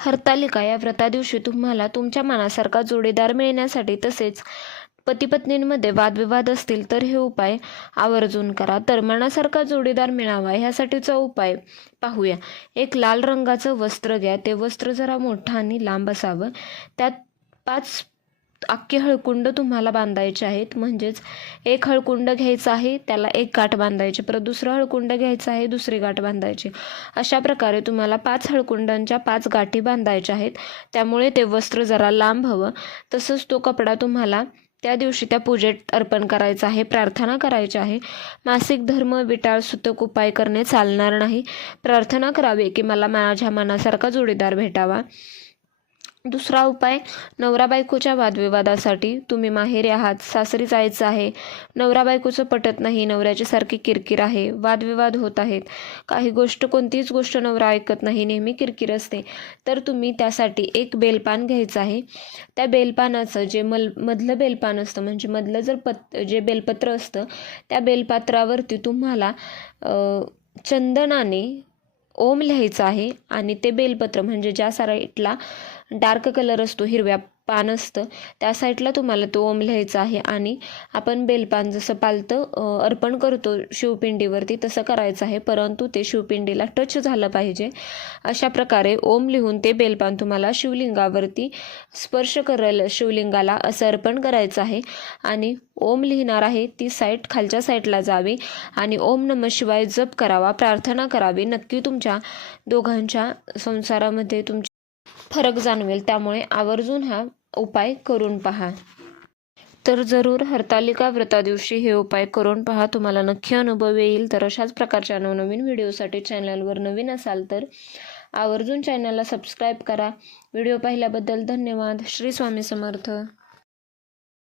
हरतालिका या व्रतादिवशी तुम्हाला तुमच्या मनासारखा जोडीदार मिळण्यासाठी तसेच पतीपत्नींमध्ये वादविवाद असतील तर हे उपाय आवर्जून करा. तर मनासारखा जोडीदार मिळावा ह्यासाठीचा उपाय पाहूया. एक लाल रंगाचं वस्त्र घ्या. ते वस्त्र जरा मोठं आणि लांब असावं. त्यात पाच अख्खे हळकुंड तुम्हाला बांधायचे आहेत. म्हणजेच एक हळकुंड घ्यायचं आहे त्याला एक गाठ बांधायची. परत दुसरं हळकुंड घ्यायचं आहे दुसरी गाठ बांधायची. अशा प्रकारे तुम्हाला पाच हळकुंडांच्या पाच गाठी बांधायच्या आहेत. त्यामुळे ते वस्त्र जरा लांब हवं. तसंच तो कपडा तुम्हाला त्या दिवशी त्या पूजेत अर्पण करायचा आहे प्रार्थना करायची आहे. मासिक धर्म विटाळ सुतक उपाय करणे चालणार नाही. प्रार्थना करावी की मला माझ्या मनासारखा जोडीदार भेटावा. दुसरा उपाय नवरा बायकोच्या वादविवादासाठी तुम्ही माहेरी आहात सासरी जायचं आहे. नवरा बायकोचं पटत नाही नवऱ्याची सारखी किरकिर आहे वादविवाद होत आहेत. काही गोष्ट कोणतीच गोष्ट नवरा ऐकत नाही नेहमी किरकिर असते. तर तुम्ही त्यासाठी एक बेलपान घ्यायचं आहे. त्या बेलपानाचं जे मल मधलं बेलपान असतं म्हणजे मधलं जर पत जे बेलपत्र असतं त्या बेलपात्रावरती तुम्हाला चंदनाने ओम लिहायचं आहे आणि ते बेलपत्र म्हणजे ज्या साईडला डार्क कलर असतो हिरव्या पान असतं. त्या साईडला तुम्हाला तो ओम लिहायचा आहे आणि आपण बेलपान जसं पालतं अर्पण करतो शिवपिंडीवरती तसं करायचं आहे. परंतु ते शिवपिंडीला टच झालं पाहिजे. अशा प्रकारे ओम लिहून ते बेलपान तुम्हाला शिवलिंगावरती स्पर्श करेल. शिवलिंगाला असं अर्पण करायचं आहे आणि ओम लिहिणार आहे. ती साईट खालच्या साईडला जावी आणि ओम नम शिवाय जप करावा प्रार्थना करावी. नक्की तुमच्या दोघांच्या संसारामध्ये तुमच्या फरक जाणवेल. त्यामुळे आवर्जून हा उपाय करून पहा. तर जरूर हरतालिका व्रता दिवशी हे उपाय करून पहा. तुम्हाला नक्की अनुभव येईल. तर अशाच प्रकारच्या नवनवीन व्हिडिओसाठी चॅनलवर नवीन असाल तर आवर्जून चॅनलला सबस्क्राईब करा. व्हिडिओ पाहिल्याबद्दल धन्यवाद. श्री स्वामी समर्थ.